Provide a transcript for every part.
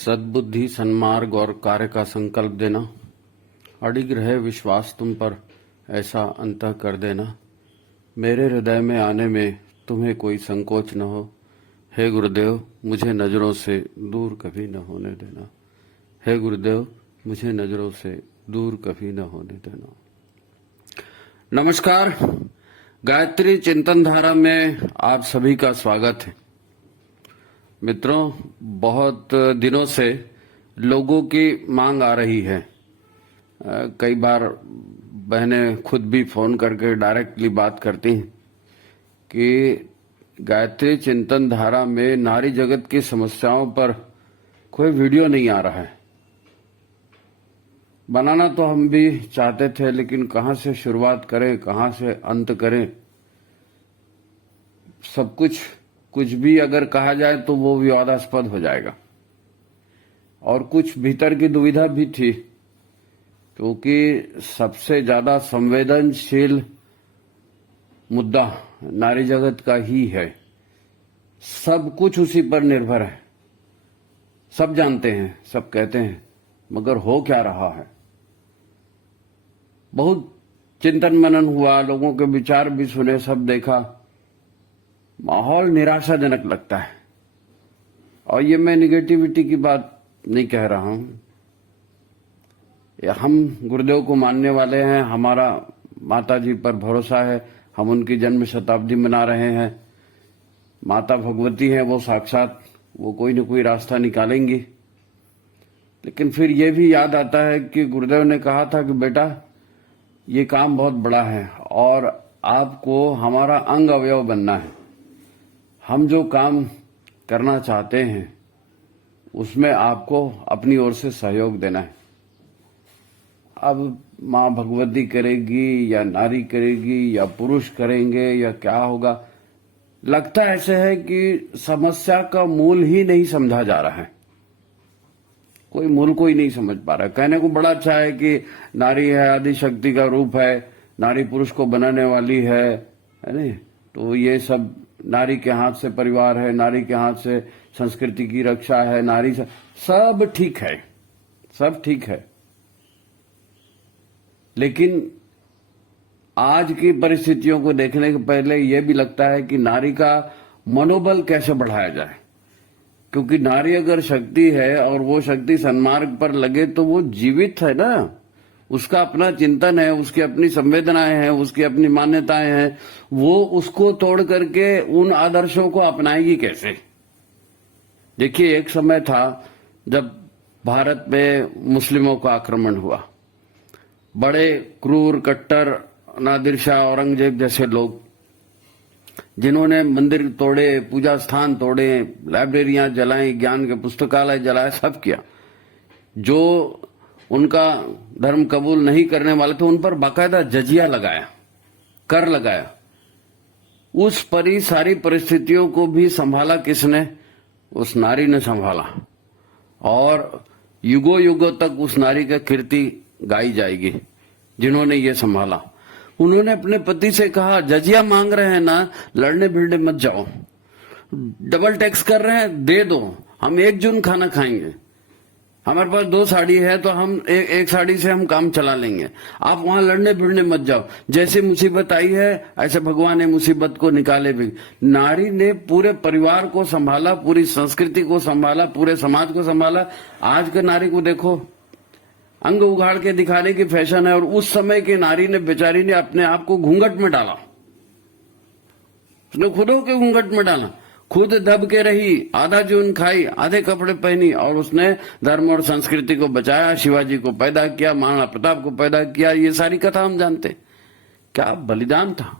सद्बुद्धि, सन्मार्ग और कार्य का संकल्प देना। अडिग रहे विश्वास तुम पर, ऐसा अंतः कर देना। मेरे हृदय में आने में तुम्हें कोई संकोच न हो। हे गुरुदेव, मुझे नजरों से दूर कभी न होने देना। हे गुरुदेव, मुझे नजरों से दूर कभी न होने देना। नमस्कार, गायत्री चिंतन धारा में आप सभी का स्वागत है। मित्रों, बहुत दिनों से लोगों की मांग आ रही है। कई बार बहनें खुद भी फोन करके डायरेक्टली बात करती हैं कि गायत्री चिंतन धारा में नारी जगत की समस्याओं पर कोई वीडियो नहीं आ रहा है। बनाना तो हम भी चाहते थे, लेकिन कहां से शुरुआत करें, कहां से अंत करें। सब कुछ भी अगर कहा जाए तो वो विवादास्पद हो जाएगा। और कुछ भीतर की दुविधा भी थी, क्योंकि सबसे ज्यादा संवेदनशील मुद्दा नारी जगत का ही है। सब कुछ उसी पर निर्भर है। सब जानते हैं, सब कहते हैं, मगर हो क्या रहा है। बहुत चिंतन मनन हुआ, लोगों के विचार भी सुने, सब देखा। माहौल निराशाजनक लगता है। और ये मैं निगेटिविटी की बात नहीं कह रहा हूं। हम गुरुदेव को मानने वाले हैं, हमारा माता जी पर भरोसा है। हम उनकी जन्म शताब्दी मना रहे हैं। माता भगवती हैं, वो साक्षात, वो कोई न कोई रास्ता निकालेंगी। लेकिन फिर ये भी याद आता है कि गुरुदेव ने कहा था कि बेटा, ये काम बहुत बड़ा है और आपको हमारा अंग अवयव बनना है। हम जो काम करना चाहते हैं उसमें आपको अपनी ओर से सहयोग देना है। अब माँ भगवती करेगी या नारी करेगी या पुरुष करेंगे या क्या होगा, लगता ऐसे है कि समस्या का मूल ही नहीं समझा जा रहा है। कोई मूल को ही नहीं समझ पा रहा है। कहने को बड़ा अच्छा है कि नारी है, आदि शक्ति का रूप है, नारी पुरुष को बनाने वाली है नहीं? तो ये सब नारी के हाथ से परिवार है, नारी के हाथ से संस्कृति की रक्षा है, नारी से सब ठीक है, सब ठीक है। लेकिन आज की परिस्थितियों को देखने के पहले यह भी लगता है कि नारी का मनोबल कैसे बढ़ाया जाए। क्योंकि नारी अगर शक्ति है और वो शक्ति सन्मार्ग पर लगे तो वो जीवित है ना। उसका अपना चिंतन है, उसकी अपनी संवेदनाएं हैं, उसकी अपनी मान्यताएं हैं। वो उसको तोड़ करके उन आदर्शों को अपनाएगी कैसे। देखिए, एक समय था जब भारत में मुस्लिमों का आक्रमण हुआ। बड़े क्रूर, कट्टर, नादिर शाह, औरंगजेब जैसे लोग, जिन्होंने मंदिर तोड़े, पूजा स्थान तोड़े, लाइब्रेरियां जलाई, ज्ञान के पुस्तकालय जलाए, सब किया। जो उनका धर्म कबूल नहीं करने वाले थे उन पर बाकायदा जजिया लगाया, कर लगाया। उस सारी परिस्थितियों को भी संभाला किसने? उस नारी ने संभाला। और युगों युगों तक उस नारी का कीर्ति गाई जाएगी जिन्होंने ये संभाला। उन्होंने अपने पति से कहा, जजिया मांग रहे हैं ना, लड़ने भिड़ने मत जाओ। डबल टैक्स कर रहे हैं, दे दो, हम 1 जून खाना खाएंगे। हमारे पास 2 साड़ी है तो हम एक साड़ी से हम काम चला लेंगे। आप वहां लड़ने भिड़ने मत जाओ। जैसे मुसीबत आई है ऐसे भगवान ने मुसीबत को निकाले भी। नारी ने पूरे परिवार को संभाला, पूरी संस्कृति को संभाला, पूरे समाज को संभाला। आज के नारी को देखो, अंग उघाड़ के दिखाने की फैशन है। और उस समय की नारी ने, बेचारी ने अपने आप को घूंघट में डाला। उसने खुद के घूंघट में डाला, खुद दब के रही, आधा जून खाई, आधे कपड़े पहनी, और उसने धर्म और संस्कृति को बचाया, शिवाजी को पैदा किया, महाराणा प्रताप को पैदा किया। ये सारी कथा हम जानते। क्या बलिदान था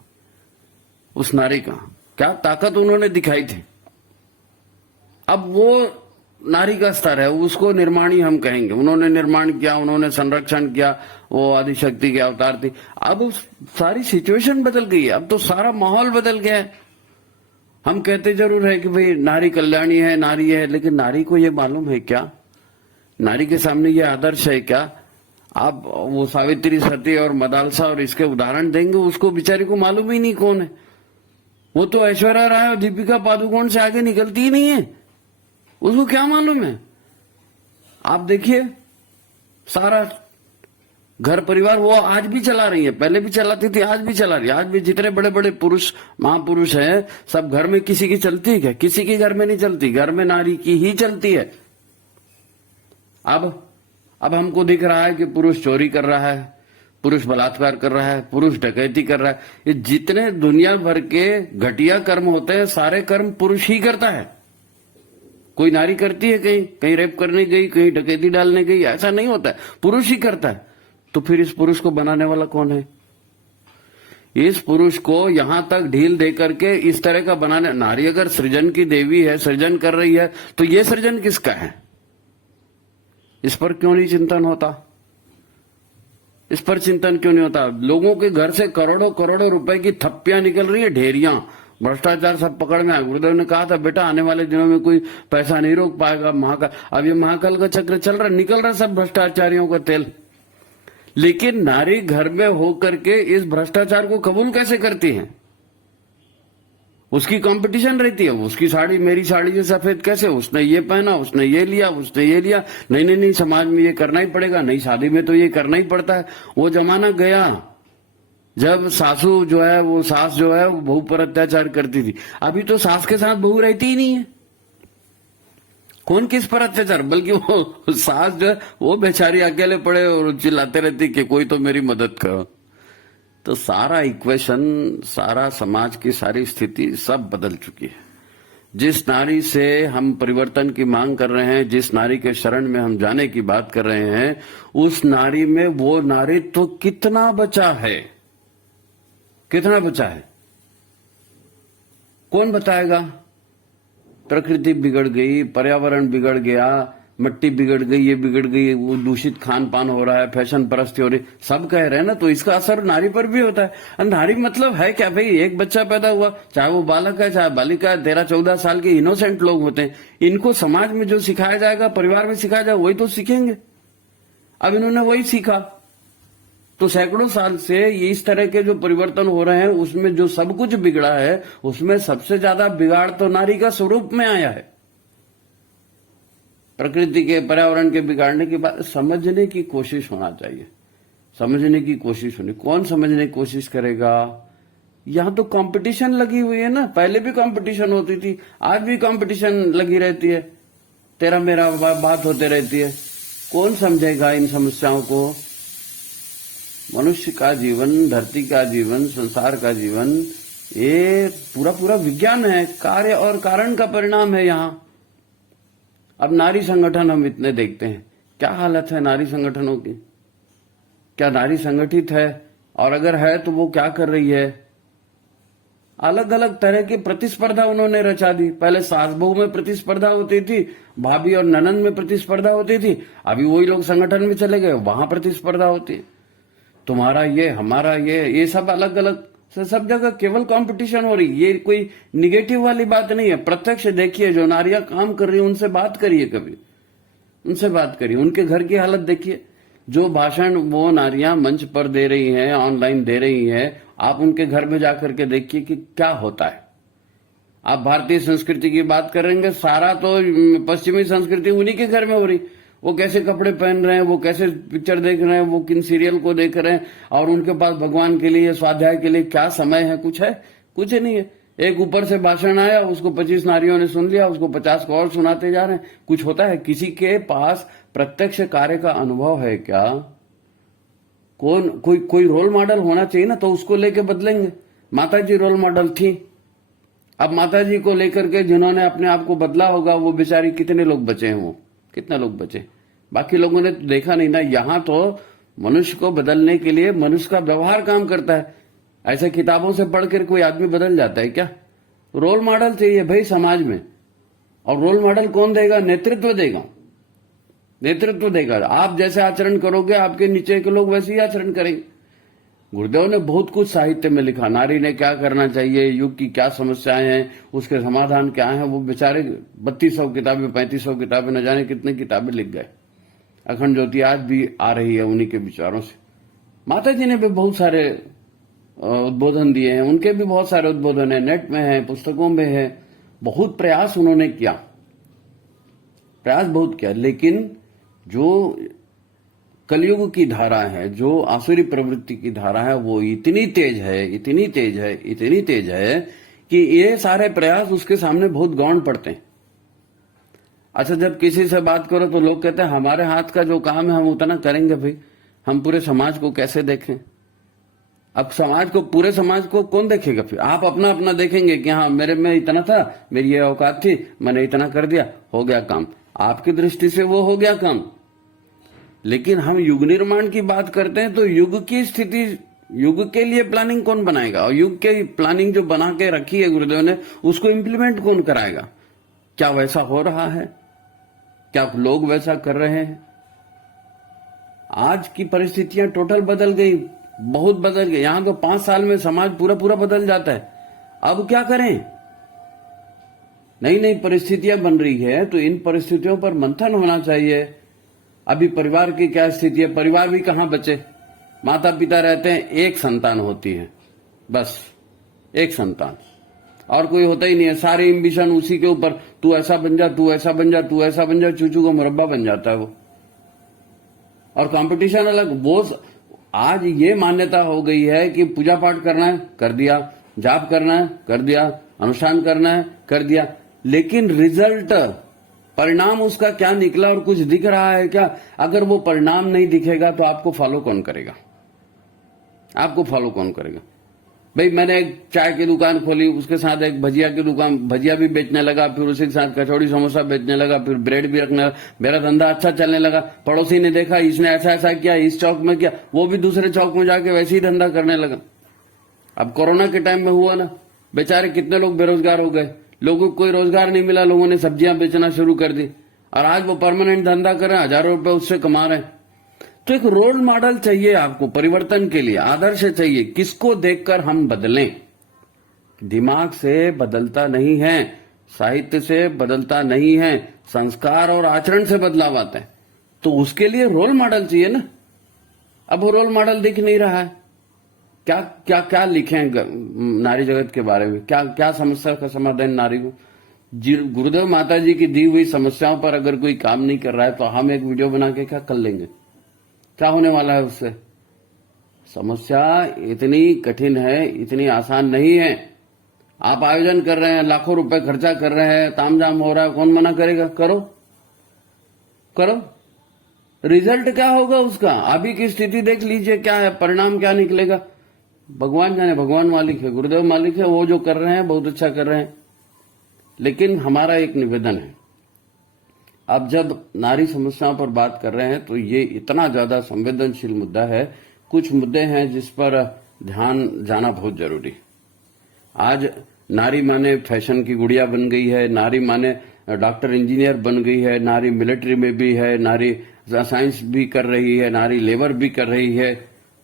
उस नारी का, क्या ताकत उन्होंने दिखाई थी। अब वो नारी का स्तर है, उसको निर्माणी हम कहेंगे। उन्होंने निर्माण किया, उन्होंने संरक्षण किया, वो आदिशक्ति के अवतार थी। अब सारी सिचुएशन बदल गई है, अब तो सारा माहौल बदल गया है। हम कहते जरूर है कि भाई नारी कल्याणी है, नारी है, लेकिन नारी को ये मालूम है क्या? नारी के सामने ये आदर्श है क्या? आप वो सावित्री, सती और मदालसा और इसके उदाहरण देंगे, उसको बेचारी को मालूम ही नहीं कौन है। वो तो ऐश्वर्या राय और दीपिका पादुकोण से आगे निकलती ही नहीं है। उसको क्या मालूम है? आप देखिए, सारा घर परिवार वो आज भी चला रही है, पहले भी चलाती थी, आज भी चला रही है। आज भी जितने बड़े बड़े पुरुष महापुरुष हैं, सब घर में किसी की चलती है क्या? किसी के घर में नहीं चलती, घर में नारी की ही चलती है। अब हमको दिख रहा है कि पुरुष चोरी कर रहा है, पुरुष बलात्कार कर रहा है, पुरुष डकैती कर रहा है। ये जितने दुनिया भर के घटिया कर्म होते हैं, सारे कर्म पुरुष ही करता है। कोई नारी करती है? कहीं रेप करने गई, कहीं डकैती डालने गई, ऐसा नहीं होता है, पुरुष ही करता है। तो फिर इस पुरुष को बनाने वाला कौन है? इस पुरुष को यहां तक ढील दे करके इस तरह का बनाने, नारी अगर सृजन की देवी है, सृजन कर रही है, तो ये सृजन किसका है? इस पर क्यों नहीं चिंतन होता? इस पर चिंतन क्यों नहीं होता? लोगों के घर से करोड़ों करोड़ों रुपए की थप्पियां निकल रही है, ढेरियां, भ्रष्टाचार सब पकड़ में आए। गुरुदेव ने कहा था, बेटा आने वाले दिनों में कोई पैसा नहीं रोक पाएगा महाकाल। अब ये महाकाल का चक्र चल रहा, निकल रहा सब भ्रष्टाचारियों का तेल। लेकिन नारी घर में होकर के इस भ्रष्टाचार को कबूल कैसे करती है? उसकी कंपटीशन रहती है, उसकी साड़ी मेरी साड़ी से सफेद कैसे, उसने ये पहना, उसने ये लिया, उसने ये लिया, नहीं, समाज में ये करना ही पड़ेगा, नहीं शादी में तो ये करना ही पड़ता है। वो जमाना गया जब सासू जो है, वो सास जो है, वो बहू पर अत्याचार करती थी। अभी तो सास के साथ बहू रहती ही नहीं है। कौन किस पर अत्याचार, बल्कि वो सास जो है वो बेचारी अकेले पड़े और चिल्लाते रहती कि कोई तो मेरी मदद करो। तो सारा इक्वेशन, सारा समाज की सारी स्थिति सब बदल चुकी है। जिस नारी से हम परिवर्तन की मांग कर रहे हैं, जिस नारी के शरण में हम जाने की बात कर रहे हैं, उस नारी में वो नारीत्व तो कितना बचा है? कितना बचा है? कौन बताएगा? प्रकृति बिगड़ गई, पर्यावरण बिगड़ गया, मिट्टी बिगड़ गई, ये बिगड़ गई, वो दूषित खान पान हो रहा है, फैशन परस्ती हो रही, सब कह रहे हैं ना। तो इसका असर नारी पर भी होता है। नारी मतलब है क्या भाई? एक बच्चा पैदा हुआ, चाहे वो बालक है चाहे बालिका है, 13-14 साल के इनोसेंट लोग होते हैं। इनको समाज में जो सिखाया जाएगा, परिवार में सिखाया जाएगा, वही तो सीखेंगे। अब इन्होंने वही सीखा, तो सैकड़ों साल से ये इस तरह के जो परिवर्तन हो रहे हैं, उसमें जो सब कुछ बिगड़ा है, उसमें सबसे ज्यादा बिगाड़ तो नारी का स्वरूप में आया है। प्रकृति के, पर्यावरण के बिगाड़ने की बात समझने की कोशिश होना चाहिए, समझने की कोशिश होनी। कौन समझने की कोशिश करेगा? यहां तो कंपटीशन लगी हुई है ना। पहले भी कंपटीशन होती थी, आज भी कंपटीशन लगी रहती है, तेरा मेरा बात होते रहती है। कौन समझेगा इन समस्याओं को? मनुष्य का जीवन, धरती का जीवन, संसार का जीवन, ये पूरा पूरा विज्ञान है, कार्य और कारण का परिणाम है यहां। अब नारी संगठन हम इतने देखते हैं, क्या हालत है नारी संगठनों की? क्या नारी संगठित है? और अगर है तो वो क्या कर रही है? अलग अलग तरह की प्रतिस्पर्धा उन्होंने रचा दी। पहले सास बहू में प्रतिस्पर्धा होती थी, भाभी और ननंद में प्रतिस्पर्धा होती थी। अभी वही लोग संगठन में चले गए, वहां प्रतिस्पर्धा होती है, तुम्हारा ये, हमारा ये सब अलग अलग, सब जगह केवल कंपटीशन हो रही। ये कोई निगेटिव वाली बात नहीं है। प्रत्यक्ष देखिए, जो नारियां काम कर रही है उनसे बात करिए, कभी उनसे बात करिए, उनके घर की हालत देखिए। जो भाषण वो नारियां मंच पर दे रही हैं, ऑनलाइन दे रही हैं, आप उनके घर में जाकर के देखिए कि क्या होता है। आप भारतीय संस्कृति की बात करेंगे, सारा तो पश्चिमी संस्कृति उन्हीं के घर में हो रही। वो कैसे कपड़े पहन रहे हैं, वो कैसे पिक्चर देख रहे हैं, वो किन सीरियल को देख रहे हैं, और उनके पास भगवान के लिए, स्वाध्याय के लिए क्या समय है? कुछ है? कुछ नहीं है। एक ऊपर से भाषण आया, उसको 25 नारियों ने सुन लिया, उसको 50 को और सुनाते जा रहे हैं। कुछ होता है? किसी के पास प्रत्यक्ष कार्य का अनुभव है क्या? कोई रोल मॉडल होना चाहिए ना, तो उसको लेके बदलेंगे। माता जी रोल मॉडल थी, अब माता जी को लेकर के जिन्होंने अपने आप को बदला होगा, वो बेचारी कितने लोग बचे हैं? वो कितने लोग बचे? बाकी लोगों ने तो देखा नहीं ना। यहां तो मनुष्य को बदलने के लिए मनुष्य का व्यवहार काम करता है। ऐसे किताबों से पढ़कर कोई आदमी बदल जाता है क्या? रोल मॉडल चाहिए भाई समाज में। और रोल मॉडल कौन देगा? नेतृत्व देगा, नेतृत्व देगा। आप जैसे आचरण करोगे, आपके नीचे के लोग वैसे ही आचरण करेंगे। गुरुदेव ने बहुत कुछ साहित्य में लिखा, नारी ने क्या करना चाहिए, युग की क्या समस्याएं हैं, उसके समाधान क्या हैं। वो बेचारे 3200 किताबें, 3500 किताबें, न जाने कितने किताबें लिख गए। अखंड ज्योति आज भी आ रही है उन्हीं के विचारों से। माता जी ने भी बहुत सारे उद्बोधन दिए हैं, उनके भी बहुत सारे उद्बोधन है, नेट में है, पुस्तकों में है। बहुत प्रयास उन्होंने किया, प्रयास बहुत किया, लेकिन जो कलयुग की धारा है, जो आसुरी प्रवृत्ति की धारा है, वो इतनी तेज है, इतनी तेज है, इतनी तेज है कि ये सारे प्रयास उसके सामने बहुत गौण पड़ते हैं। अच्छा, जब किसी से बात करो तो लोग कहते हैं हमारे हाथ का जो काम है हम उतना करेंगे भाई, हम पूरे समाज को कैसे देखें? अब समाज को, पूरे समाज को कौन देखेगा? फिर आप अपना अपना देखेंगे कि हाँ मेरे में इतना था, मेरी ये औकात थी, मैंने इतना कर दिया, हो गया काम। आपकी दृष्टि से वो हो गया काम। लेकिन हम युग निर्माण की बात करते हैं तो युग की स्थिति, युग के लिए प्लानिंग कौन बनाएगा? और युग के प्लानिंग जो बना के रखी है गुरुदेव ने, उसको इंप्लीमेंट कौन कराएगा? क्या वैसा हो रहा है? क्या लोग वैसा कर रहे हैं? आज की परिस्थितियां टोटल बदल गई, बहुत बदल गई। यहां तो 5 साल में समाज पूरा पूरा बदल जाता है। अब क्या करें? नई नई परिस्थितियां बन रही है, तो इन परिस्थितियों पर मंथन होना चाहिए। अभी परिवार की क्या स्थिति है? परिवार भी कहां बचे? माता पिता रहते हैं, एक संतान होती है, बस एक संतान, और कोई होता ही नहीं है। सारे एम्बिशन उसी के ऊपर, तू ऐसा बन जा, तू ऐसा बन जा, तू ऐसा बन जा, चूचू का मुरब्बा बन जाता है वो। और कंपटीशन अलग। वो आज ये मान्यता हो गई है कि पूजा पाठ करना है, कर दिया, जाप करना है, कर दिया, अनुष्ठान करना है, कर दिया, लेकिन रिजल्ट, परिणाम उसका क्या निकला और कुछ दिख रहा है क्या? अगर वो परिणाम नहीं दिखेगा तो आपको फॉलो कौन करेगा? आपको फॉलो कौन करेगा? भाई मैंने एक चाय की दुकान खोली, उसके साथ एक भजिया की दुकान, भजिया भी बेचने लगा, फिर उसी के साथ कचौड़ी समोसा बेचने लगा, फिर ब्रेड भी रखने लगा, मेरा धंधा अच्छा चलने लगा। पड़ोसी ने देखा इसने ऐसा ऐसा किया, इस चौक में किया, वो भी दूसरे चौक में जाके वैसे ही धंधा करने लगा। अब कोरोना के टाइम में हुआ ना, बेचारे कितने लोग बेरोजगार हो गए, लोगों को कोई रोजगार नहीं मिला, लोगों ने सब्जियां बेचना शुरू कर दी, और आज वो परमानेंट धंधा कर रहे हैं, हजारों रुपए उससे कमा रहे हैं। तो एक रोल मॉडल चाहिए आपको परिवर्तन के लिए, आदर्श चाहिए। किसको देखकर हम बदलें? दिमाग से बदलता नहीं है, साहित्य से बदलता नहीं है, संस्कार और आचरण से बदलाव आता है। तो उसके लिए रोल मॉडल चाहिए ना। अब वो रोल मॉडल दिख नहीं रहा है। क्या क्या क्या लिखे नारी जगत के बारे में? क्या क्या समस्या का समाधान नारी को? गुरुदेव माता जी की दी हुई समस्याओं पर अगर कोई काम नहीं कर रहा है तो हम एक वीडियो बना के क्या कर लेंगे? क्या होने वाला है उससे? समस्या इतनी कठिन है, इतनी आसान नहीं है। आप आयोजन कर रहे हैं, लाखों रुपए खर्चा कर रहे हैं, तामझाम हो रहा है, कौन मना करेगा? करो करो। रिजल्ट क्या होगा उसका? अभी की स्थिति देख लीजिए, क्या है परिणाम, क्या निकलेगा? भगवान जाने, भगवान मालिक है, गुरुदेव मालिक है। वो जो कर रहे हैं बहुत अच्छा कर रहे हैं। लेकिन हमारा एक निवेदन है, अब जब नारी समस्याओं पर बात कर रहे हैं तो ये इतना ज्यादा संवेदनशील मुद्दा है, कुछ मुद्दे हैं जिस पर ध्यान जाना बहुत जरूरी। आज नारी माने फैशन की गुड़िया बन गई है, नारी माने डॉक्टर इंजीनियर बन गई है, नारी मिलिट्री में भी है, नारी साइंस भी कर रही है, नारी लेबर भी कर रही है,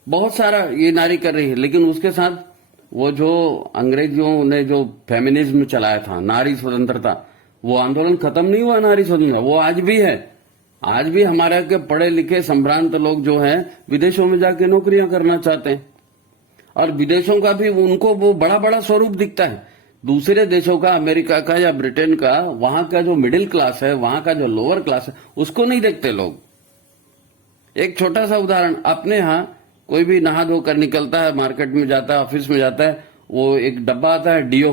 बहुत सारा ये नारी कर रही है। लेकिन उसके साथ वो जो अंग्रेजों ने जो फेमिनिज्म चलाया था, नारी स्वतंत्रता, वो आंदोलन खत्म नहीं हुआ। नारी स्वतंत्रता वो आज भी है। आज भी हमारे के पढ़े लिखे संभ्रांत लोग जो हैं विदेशों में जाके नौकरियां करना चाहते हैं, और विदेशों का भी उनको वो बड़ा बड़ा स्वरूप दिखता है। दूसरे देशों का, अमेरिका का या ब्रिटेन का, वहां का जो मिडिल क्लास है, वहां का जो लोअर क्लास है, उसको नहीं देखते लोग। एक छोटा सा उदाहरण, अपने यहाँ कोई भी नहा धो कर निकलता है, मार्केट में जाता है, ऑफिस में जाता है, वो एक डब्बा आता है डियो,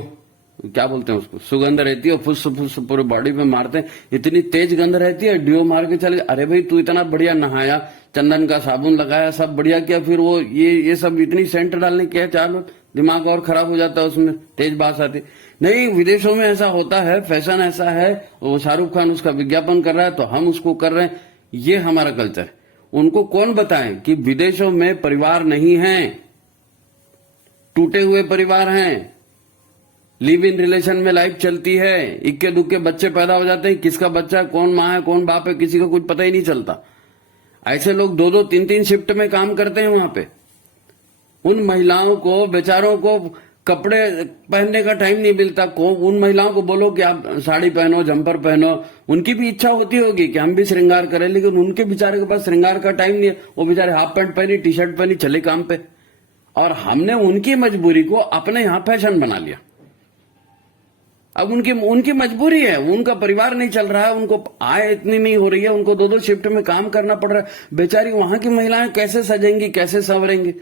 क्या बोलते हैं उसको, सुगंध रहती है, फुस फुस पूरे बॉडी पे मारते हैं, इतनी तेज गंध रहती है, डियो मार के चले। अरे भाई तू इतना बढ़िया नहाया, चंदन का साबुन लगाया, सब बढ़िया किया, फिर वो ये सब इतनी सेंट डालने क्या चालू, दिमाग और खराब हो जाता है, उसमें तेज बास आती नहीं। विदेशों में ऐसा होता है, फैशन ऐसा है, वो शाहरुख खान उसका विज्ञापन कर रहा है तो हम उसको कर रहे हैं। ये हमारा कल्चर है। उनको कौन बताए कि विदेशों में परिवार नहीं है, टूटे हुए परिवार हैं, लिव इन रिलेशन में लाइफ चलती है, इक्के दुक्के बच्चे पैदा हो जाते हैं, किसका बच्चा है, कौन माँ है, कौन बाप है, किसी को कुछ पता ही नहीं चलता। ऐसे लोग 2-2, 3-3 शिफ्ट में काम करते हैं वहां पे। उन महिलाओं को, बेचारों को कपड़े पहनने का टाइम नहीं मिलता। उन महिलाओं को बोलो कि आप साड़ी पहनो, जंपर पहनो, उनकी भी इच्छा होती होगी कि हम भी श्रृंगार करें, लेकिन उनके बेचारे के पास श्रृंगार का टाइम नहीं है। वो बेचारे हाफ पैंट पहनी, टी शर्ट पहनी, चले काम पे। और हमने उनकी मजबूरी को अपने यहां फैशन बना लिया। अब उनकी उनकी मजबूरी है, उनका परिवार नहीं चल रहा है, उनको आय इतनी नहीं हो रही है, उनको 2-2 शिफ्ट में काम करना पड़ रहा है। बेचारी वहां की महिलाएं कैसे सजेंगी, कैसे संवरेंगी?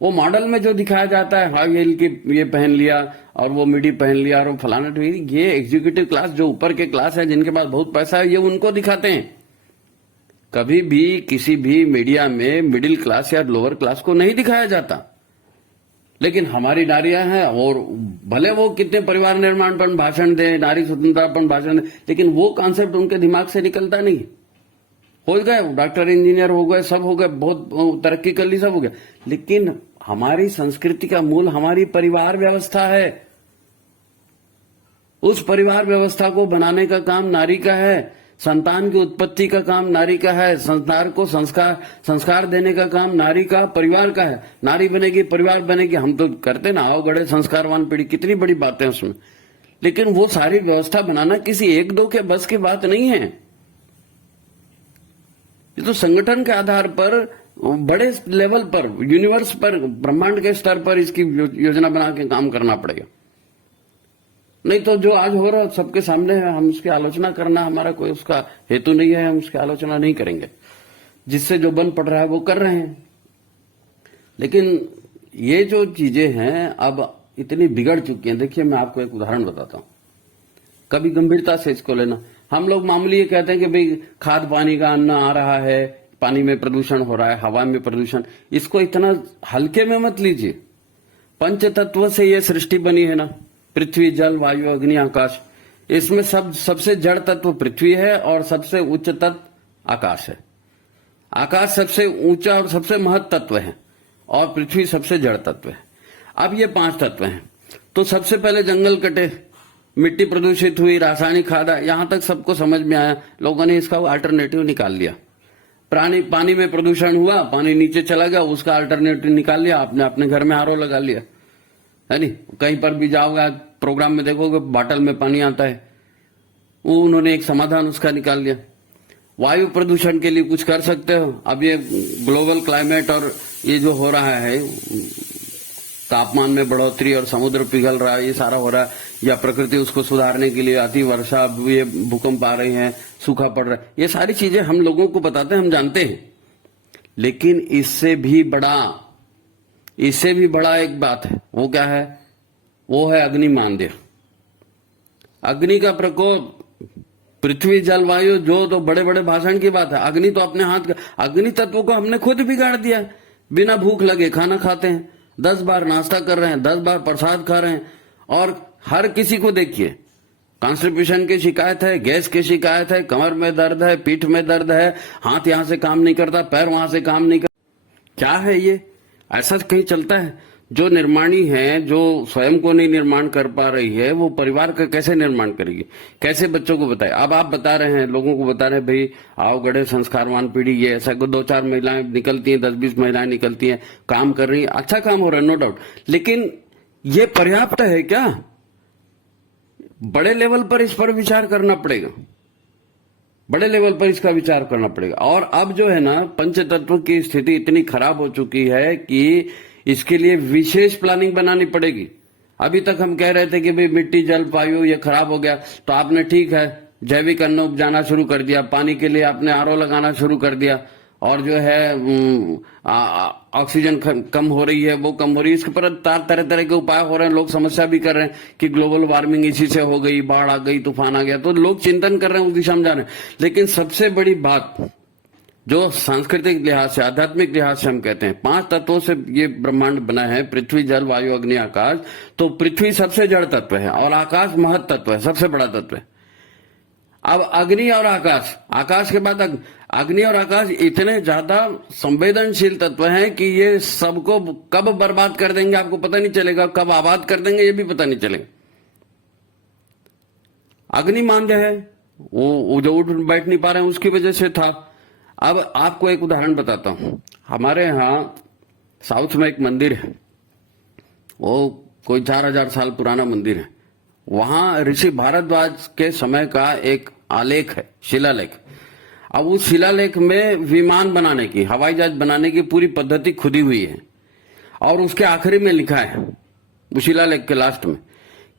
वो मॉडल में जो दिखाया जाता है, हाई हील की ये पहन लिया और वो मिडी पहन लिया और वो फलाना, ये एग्जीक्यूटिव क्लास जो ऊपर के क्लास है, जिनके पास बहुत पैसा है, ये उनको दिखाते हैं। कभी भी किसी भी मीडिया में मिडिल क्लास या लोअर क्लास को नहीं दिखाया जाता। लेकिन हमारी नारियां हैं, और भले वो कितने परिवार निर्माण पर भाषण दें, नारी स्वतंत्रता पर भाषण दें, लेकिन वो कॉन्सेप्ट उनके दिमाग से निकलता नहीं। हो गए डॉक्टर, इंजीनियर हो गए, सब हो गए, बहुत तरक्की कर ली, सब हो गया, लेकिन हमारी संस्कृति का मूल हमारी परिवार व्यवस्था है। उस परिवार व्यवस्था को बनाने का काम नारी का है, संतान की उत्पत्ति का काम नारी का है, संतान को संस्कार देने का काम नारी का, परिवार का है। नारी बनेगी, परिवार बनेगी, हम तो करते ना, आओ गढ़े संस्कारवान पीढ़ी, कितनी बड़ी बातें उसमें। लेकिन वो सारी व्यवस्था बनाना किसी 1-2 के बस की बात नहीं है। ये तो संगठन के आधार पर, बड़े लेवल पर, यूनिवर्स पर, ब्रह्मांड के स्तर पर इसकी योजना बना के काम करना पड़ेगा। नहीं तो जो आज हो रहा है सबके सामने है, हम उसकी आलोचना करना हमारा कोई उसका हेतु नहीं है, हम उसकी आलोचना नहीं करेंगे। जिससे जो बन पड़ रहा है वो कर रहे हैं। लेकिन ये जो चीजें हैं अब इतनी बिगड़ चुकी हैं। देखिए, मैं आपको एक उदाहरण बताता हूं, कभी गंभीरता से इसको लेना। हम लोग मामूली ये कहते हैं कि भाई खाद पानी का अन्न आ रहा है, पानी में प्रदूषण हो रहा है, हवा में प्रदूषण, इसको इतना हल्के में मत लीजिए। पंच तत्व से ये सृष्टि बनी है ना, पृथ्वी, जल, वायु, अग्नि, आकाश। इसमें सबसे जड़ तत्व पृथ्वी है और सबसे उच्च तत्व आकाश है। आकाश सबसे ऊंचा और सबसे महत् तत्व है और पृथ्वी सबसे जड़ तत्व है। अब ये 5 तत्व हैं। तो सबसे पहले जंगल कटे, मिट्टी प्रदूषित हुई, रासायनिक खाद, यहां तक सबको समझ में आया, लोगों ने इसका अल्टरनेटिव निकाल लिया। पानी में प्रदूषण हुआ, पानी नीचे चला गया, उसका अल्टरनेटिव निकाल लिया, आपने अपने घर में आरओ लगा लिया, है नहीं? कहीं पर भी जाओगे, प्रोग्राम में देखोगे बॉटल में पानी आता है, वो उन्होंने एक समाधान उसका निकाल लिया। वायु प्रदूषण के लिए कुछ कर सकते हो। अब ये ग्लोबल क्लाइमेट और ये जो हो रहा है, तापमान में बढ़ोतरी और समुद्र पिघल रहा है, ये सारा हो रहा है, या प्रकृति उसको सुधारने के लिए अति वर्षा, ये भूकंप आ रहे हैं, सूखा पड़ रहा है, ये सारी चीजें हम लोगों को बताते हैं, हम जानते हैं। लेकिन इससे भी बड़ा एक बात है। वो क्या है? वो है अग्नि मांद्य। अग्नि का प्रकोप, पृथ्वी, जल, वायु, जो तो बड़े बड़े भाषण की बात है। अग्नि तो अपने हाथ का, अग्नि तत्व को हमने खुद बिगाड़ दिया। बिना भूख लगे खाना खाते हैं, 10 बार नाश्ता कर रहे हैं, 10 बार प्रसाद खा रहे हैं, और हर किसी को देखिए कॉन्स्टिपेशन की शिकायत है, गैस की शिकायत है, कमर में दर्द है, पीठ में दर्द है, हाथ यहां से काम नहीं करता, पैर वहां से काम नहीं करता। क्या है ये? ऐसा कहीं चलता है? जो निर्माणी है, जो स्वयं को नहीं निर्माण कर पा रही है, वो परिवार का कैसे निर्माण करेगी? कैसे बच्चों को बताए? अब आप बता रहे हैं, लोगों को बता रहे हैं, भाई आओ गढ़े संस्कारवान पीढ़ी, ये ऐसा 2-4 महिलाएं निकलती हैं, 10-20 महिलाएं निकलती हैं, काम कर रही हैं, अच्छा काम हो रहा है, नो डाउट। लेकिन ये पर्याप्त है क्या? बड़े लेवल पर इस पर विचार करना पड़ेगा, बड़े लेवल पर इसका विचार करना पड़ेगा। और अब जो है ना, पंच तत्व की स्थिति इतनी खराब हो चुकी है कि इसके लिए विशेष प्लानिंग बनानी पड़ेगी। अभी तक हम कह रहे थे कि भाई मिट्टी, जल, वायु ये खराब हो गया, तो आपने ठीक है जैविक अन्न उपजाना शुरू कर दिया, पानी के लिए आपने आरओ लगाना शुरू कर दिया, और जो है ऑक्सीजन कम हो रही है, वो कम हो रही है, इसके पर तरह तरह के उपाय हो रहे हैं। लोग समस्या भी कर रहे हैं कि ग्लोबल वार्मिंग इसी से हो गई, बाढ़ आ गई, तूफान आ गया, तो लोग चिंतन कर रहे हैं, उस दिशा में जा रहे हैं। लेकिन सबसे बड़ी बात जो सांस्कृतिक लिहाज से, आध्यात्मिक लिहाज से हम कहते हैं, 5 तत्वों से ये ब्रह्मांड बना है, पृथ्वी, जल, वायु, अग्नि, आकाश। तो पृथ्वी सबसे जड़ तत्व है और आकाश महत् तत्व है, सबसे बड़ा तत्व है। अब अग्नि और आकाश, आकाश के बाद अग्नि और आकाश इतने ज्यादा संवेदनशील तत्व हैं कि ये सबको कब बर्बाद कर देंगे आपको पता नहीं चलेगा, कब आबाद कर देंगे ये भी पता नहीं चलेगा। अग्नि मांद्य है, वो जो उठ बैठ नहीं पा रहे हैं उसकी वजह से था। अब आपको एक उदाहरण बताता हूं। हमारे यहां साउथ में एक मंदिर है, वो कोई 4000 साल पुराना मंदिर है। वहां ऋषि भारद्वाज के समय का एक आलेख है, शिलालेख। अब उस शिलालेख में विमान बनाने की, हवाई जहाज बनाने की पूरी पद्धति खुदी हुई है, और उसके आखिरी में लिखा है, उस शिलालेख के लास्ट में,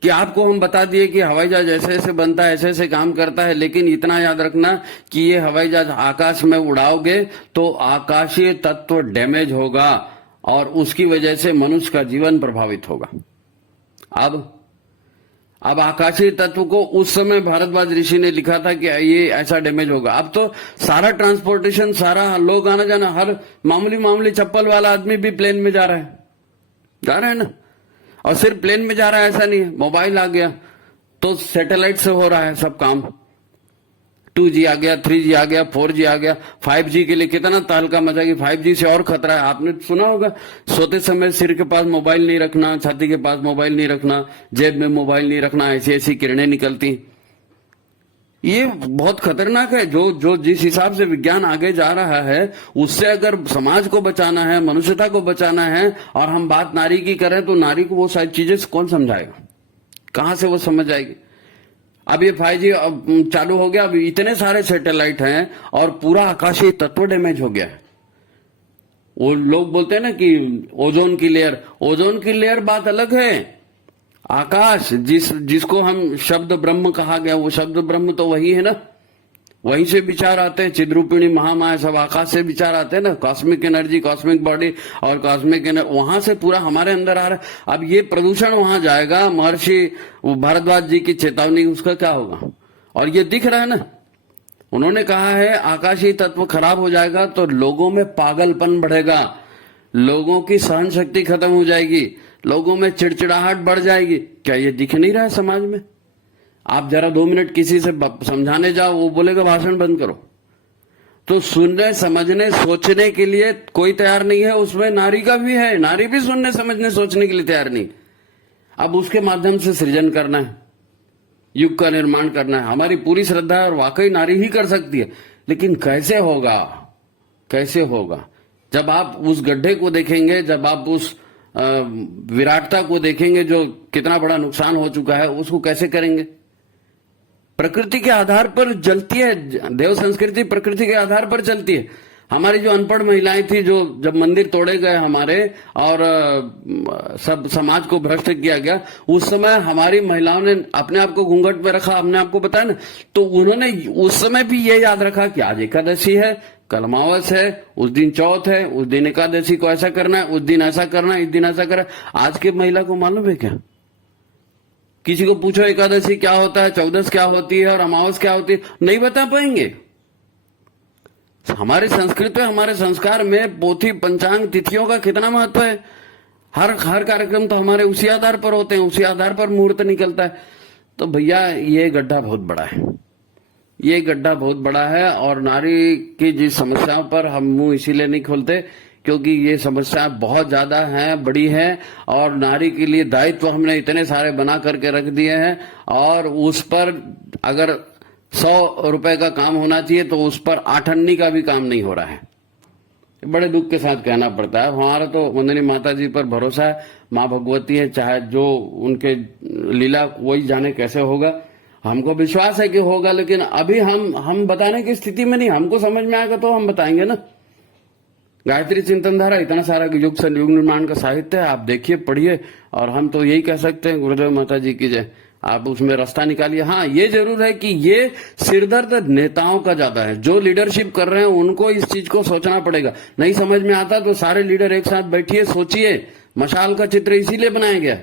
कि आपको हम बता दिए कि हवाई जहाज ऐसे ऐसे बनता है, ऐसे ऐसे काम करता है, लेकिन इतना याद रखना कि ये हवाई जहाज आकाश में उड़ाओगे तो आकाशीय तत्व डैमेज होगा और उसकी वजह से मनुष्य का जीवन प्रभावित होगा। अब आकाशीय तत्व को उस समय भारद्वाज ऋषि ने लिखा था कि ये ऐसा डैमेज होगा। अब तो सारा ट्रांसपोर्टेशन, सारा लोग आना जाना, हर मामूली चप्पल वाला आदमी भी प्लेन में जा रहा है ना। और सिर्फ प्लेन में जा रहा है ऐसा नहीं है, मोबाइल आ गया तो सैटेलाइट से हो रहा है सब काम। 2G आ गया, 3G आ गया, 4G आ गया, 5G के लिए कितना तहलका मचा कि 5G से और खतरा है। आपने सुना होगा, सोते समय सिर के पास मोबाइल नहीं रखना, छाती के पास मोबाइल नहीं रखना, जेब में मोबाइल नहीं रखना, ऐसी ऐसी किरणें निकलती। ये बहुत खतरनाक है। जो जिस हिसाब से विज्ञान आगे जा रहा है, उससे अगर समाज को बचाना है, मनुष्यता को बचाना है, और हम बात नारी की करें तो नारी को वो सारी चीजें कौन समझाएगा, कहां से वो समझ आएगी। अब ये 5G चालू हो गया, अब इतने सारे सैटेलाइट हैं और पूरा आकाशीय तत्व डैमेज हो गया है। वो लोग बोलते हैं ना कि ओजोन की लेयर बात अलग है। आकाश जिसको हम शब्द ब्रह्म कहा गया, वो शब्द ब्रह्म तो वही है ना, वहीं से विचार आते हैं। चिद्रूपिणी, महामाया, सब आकाश से विचार आते हैं ना। कॉस्मिक एनर्जी, कॉस्मिक बॉडी और कॉस्मिक एनर्जी वहां से पूरा हमारे अंदर आ रहा है। अब ये प्रदूषण वहां जाएगा, महर्षि भारद्वाज जी की चेतावनी, उसका क्या होगा। और ये दिख रहा है ना, उन्होंने कहा है आकाशीय तत्व खराब हो जाएगा तो लोगों में पागलपन बढ़ेगा, लोगों की सहन शक्ति खत्म हो जाएगी, लोगों में चिड़चिड़ाहट बढ़ जाएगी। क्या ये दिख नहीं रहा है समाज में? आप जरा 2 मिनट किसी से समझाने जाओ, वो बोलेगा भाषण बंद करो। तो सुनने, समझने, सोचने के लिए कोई तैयार नहीं है। उसमें नारी का भी है, नारी भी सुनने, समझने, सोचने के लिए तैयार नहीं। अब उसके माध्यम से सृजन करना है, युग का निर्माण करना है। हमारी पूरी श्रद्धा है और वाकई नारी ही कर सकती है, लेकिन कैसे होगा, कैसे होगा? जब आप उस गड्ढे को देखेंगे, जब आप उस विराटता को देखेंगे जो कितना बड़ा नुकसान हो चुका है, उसको कैसे करेंगे? प्रकृति के आधार पर चलती है, देव संस्कृति प्रकृति के आधार पर चलती है। हमारी जो अनपढ़ महिलाएं थी, जो जब मंदिर तोड़े गए हमारे और सब समाज को भ्रष्ट किया गया, उस समय हमारी महिलाओं ने अपने आप को घूंघट में रखा, हमने आपको बताया ना। तो उन्होंने उस समय भी ये याद रखा कि आज एकादशी है, कल अमावस है, उस दिन चौथ है, उस दिन एकादशी को ऐसा करना है, उस दिन ऐसा करना है, इस दिन ऐसा करना है। आज के महिला को मालूम है क्या? किसी को पूछो एकादशी क्या होता है, चौदस क्या होती है और अमावस क्या होती है, नहीं बता पाएंगे। हमारी संस्कृति, हमारे संस्कार में पोथी, पंचांग, तिथियों का कितना महत्व है। हर कार्यक्रम तो हमारे उसी आधार पर होते हैं, उसी आधार पर मुहूर्त निकलता है। तो भैया ये गड्ढा बहुत बड़ा है, ये गड्ढा बहुत बड़ा है। और नारी की जिस समस्याओं पर हम मुंह इसीलिए नहीं खोलते क्योंकि ये समस्या बहुत ज्यादा है, बड़ी है, और नारी के लिए दायित्व हमने इतने सारे बना करके रख दिए हैं। और उस पर अगर 100 रुपए का काम होना चाहिए तो उस पर 8 अन्नी का भी काम नहीं हो रहा है। बड़े दुख के साथ कहना पड़ता है। हमारा तो वंदनी माता जी पर भरोसा है, माँ भगवती है, चाहे जो उनके लीला वही जाने कैसे होगा। हमको विश्वास है कि होगा, लेकिन अभी हम बताने की स्थिति में नहीं। हमको समझ में आएगा तो हम बताएंगे ना। गायत्री चिंतन धारा इतना सारा युग निर्माण का साहित्य है, आप देखिए, पढ़िए। और हम तो यही कह सकते हैं, गुरुदेव माता जी की जय। आप उसमें रास्ता निकालिए। हाँ, ये जरूर है कि ये सिरदर्द नेताओं का ज्यादा है। जो लीडरशिप कर रहे हैं उनको इस चीज को सोचना पड़ेगा। नहीं समझ में आता तो सारे लीडर एक साथ बैठिए, सोचिए। मशाल का चित्र इसीलिए बनाया गया।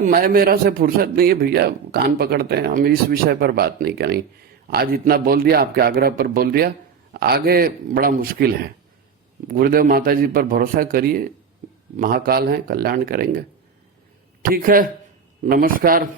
मैं मेरा से फुर्सत नहीं है भैया, कान पकड़ते हैं। हम इस विषय पर बात नहीं करेंगे। आज इतना बोल दिया, आपके आग्रह पर बोल दिया, आगे बड़ा मुश्किल है। गुरुदेव माता जी पर भरोसा करिए, महाकाल हैं, कल्याण करेंगे। ठीक है, नमस्कार।